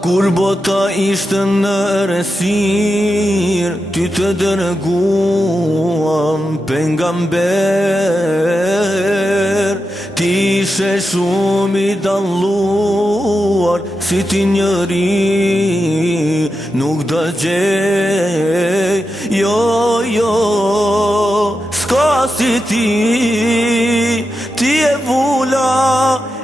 Kur bota ishte në errësirë, ty të dërguam pejgamber. Ti ishe shumë i dalluar, si ti njëri nuk do gjej. Jo, s'ka si ti e vula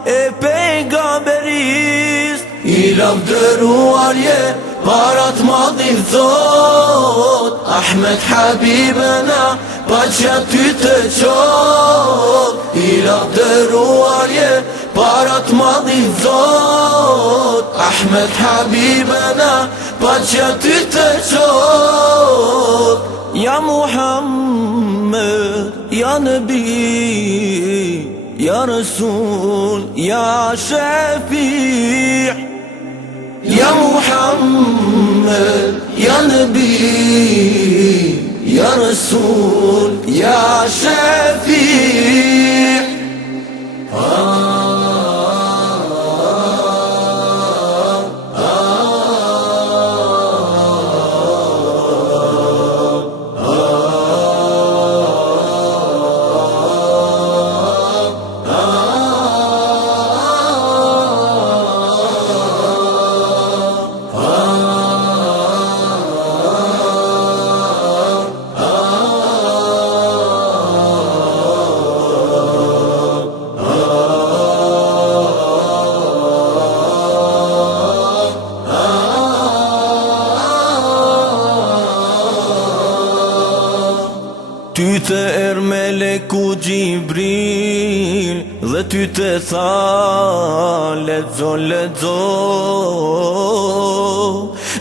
e pejgamberis. I lavdëruar je para të madhit Zot, Ahmed Habibena, paqja ty të qot. I lavdëruar je para të madhit Zot, Ahmed Habibena, paqja ty të qot. Ja Muhammed, ja Nabi, ja Rasul, ja Shafi'. Ya Muhammed, ya Nabi, ya Rasul, ya Shafi'. Ty të meleku Gjibril dhe ty të tha lezo,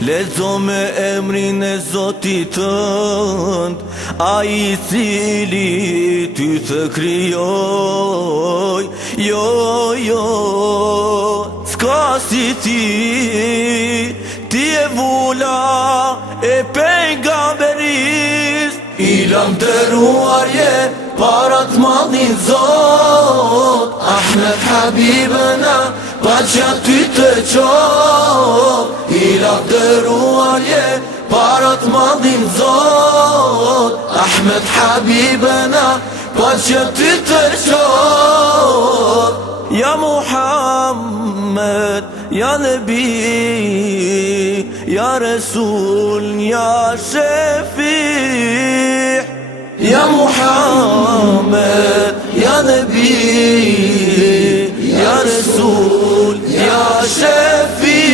lezo me emrin e Zotit tënd, ai I cili ty të krijoj. Jo, s'ka si ti e vula e pejgamberis. I lavdëruar je para të madhit Zot, Ahmed Habibena, paqja ty të qot. I lavdëruar je para të madhit Zot, Ahmed Habibena, paqja ty të qot. Ya Muhammed, ya Nabi, ya Rasul, ya Shafi'. Ya Muhammed, ya Nabi, ya Rasul, ya Shafi'.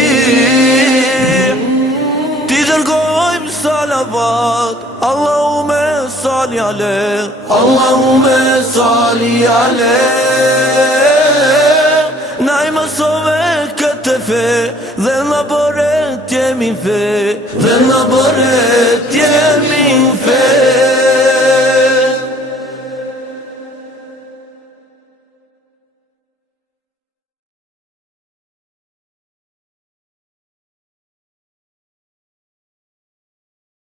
Ti dërgojmë salavat, Allahume salli aleh, Allahume salli aleh. Na I mësove këtë fe, dhe në bëret jemi fe, dhe në bëret jemi fe.